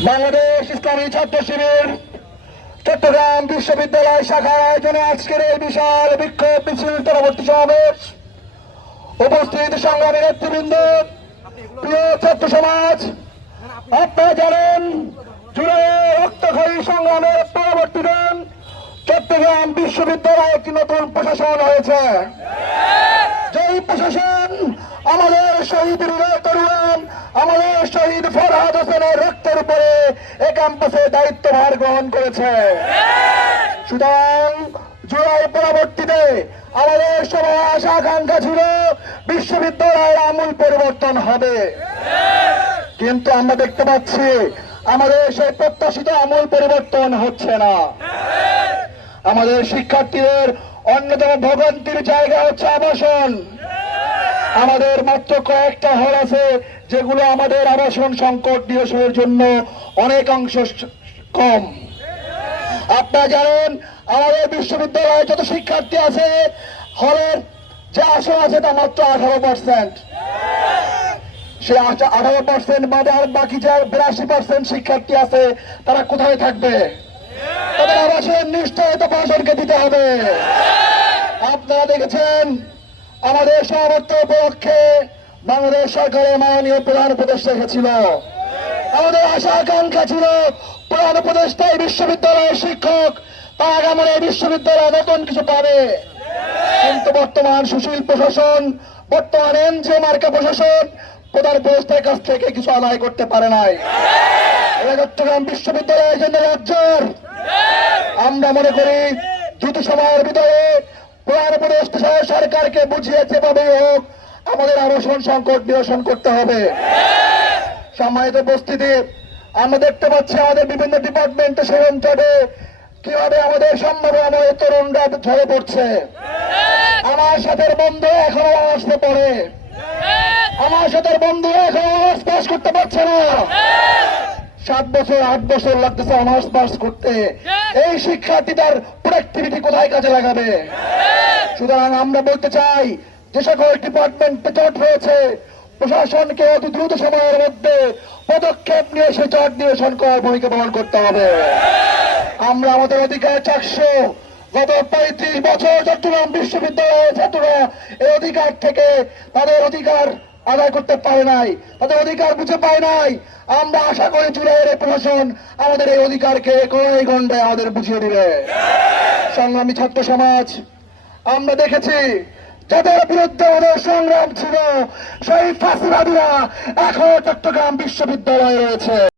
বাংলাদেশ ইসলামী ছাত্র শিবির চট্টগ্রাম বিশ্ববিদ্যালয় শাখার আয়োজনে আজকের এই বিশাল বিক্ষোভ মিছিল পরবর্তী সমাবেশ উপস্থিত সংগ্রামী নেতৃবৃন্দ, প্রিয় ছাত্র সমাজ, আপনারা জানেন জুলাইয়ের রক্তক্ষয়ী সংগ্রামের পরবর্তী দিন চট্টগ্রাম বিশ্ববিদ্যালয়ে একটি নতুন প্রশাসন হয়েছে। যেই প্রশাসন আমাদের শহীদ হৃদয় তরুণ, আমাদের শহীদ ফরহাদ হোসেনের রক্তের উপরে এ ক্যাম্পাসে দায়িত্বভার গ্রহণ করেছে। সুতরাং জুলাই পরবর্তীতে আমাদের সবার আশা আকাঙ্ক্ষা ছিল বিশ্ববিদ্যালয়ের আমূল পরিবর্তন হবে, কিন্তু আমরা দেখতে পাচ্ছি আমাদের সেই প্রত্যাশিত আমূল পরিবর্তন হচ্ছে না। আমাদের শিক্ষার্থীদের অন্যতম ভোগান্তির জায়গা হচ্ছে আবাসন। আমাদের মাত্র কয়েকটা হল আছে যেগুলো আমাদের আবাসন সংকট নিরসনের জন্য অনেকাংশ কম। আপনারা জানেন আমাদের বিশ্ববিদ্যালয়ে যত শিক্ষার্থী আছে হলের যে আসন আছে তা মাত্র 18%। সে 18% বাদে আর বাকি যে 82% শিক্ষার্থী আছে তারা কোথায় থাকবে? তাদের আবাসনের নিশ্চয়তা প্রশাসনকে দিতে হবে। আপনারা দেখেছেন আমাদের সমাবর্তন উপলক্ষে বাংলাদেশ সরকারের মাননীয় প্রধান উপদেষ্টা এসেছিল। আমাদের আশা আকাঙ্ক্ষা ছিল প্রধান উপদেষ্টা এই বিশ্ববিদ্যালয়ের শিক্ষক, তার আগামী এই বিশ্ববিদ্যালয় নতুন কিছু পাবে, কিন্তু বর্তমান সুশীল প্রশাসন, বর্তমান এনজিও মার্কা প্রশাসন প্রধান উপদেষ্টার কাছ থেকে কিছু আদায় করতে পারে নাই। চট্টগ্রাম বিশ্ববিদ্যালয়ের জন্য রাজ্যের আমরা মনে করি দ্রুত সময়ের ভিতরে প্রধান উপদেষ্টা সরকারকে বুঝিয়ে যেভাবে হোক আমাদের আবাসন সংকট নিরসন করতে হবে। সম্মানিত উপস্থিতি, আমরা দেখতে পাচ্ছি আমাদের বিভিন্ন ডিপার্টমেন্টে সেবন চলে কিভাবে আমাদের সম্ভাব্য আমাদের তরুণরা ঝরে পড়ছে। আমার সাথে বন্ধু এখনো আসতে পড়ে, আমার সাথে বন্ধু এখনো অনার্স পাস করতে পারছে না। 7 বছর 8 বছর লাগতেছে অনার্স পাস করতে। এই শিক্ষার্থী তার প্রোডাক্টিভিটি কোথায় কাজে লাগাবে? সুতরাং আমরা বলতে চাই যে সকল ডিপার্টমেন্ট চট হয়েছে প্রশাসনকে অতি দ্রুত সময়ের মধ্যে পদক্ষেপ নিয়ে সে চট নিরসন করার ভূমিকা পালন করতে হবে। আমরা আমাদের অধিকার চাকসো গত 35 বছর চট্টগ্রাম বিশ্ববিদ্যালয়ের ছাত্ররা এই অধিকার থেকে তাদের অধিকার আদায় করতে পারে নাই, তাদের অধিকার বুঝে পায় নাই। আমরা আশা করি জুলাইয়ের প্রশাসন আমাদের এই অধিকারকে কড়াই গণ্ডায় আমাদের বুঝিয়ে দিবে। সংগ্রামী ছাত্র সমাজ, আমরা দেখেছি যাদের বিরুদ্ধে আমাদের সংগ্রাম ছিল সেই ফাঁসিবাদীরা এখন চট্টগ্রাম বিশ্ববিদ্যালয়ে রয়েছে।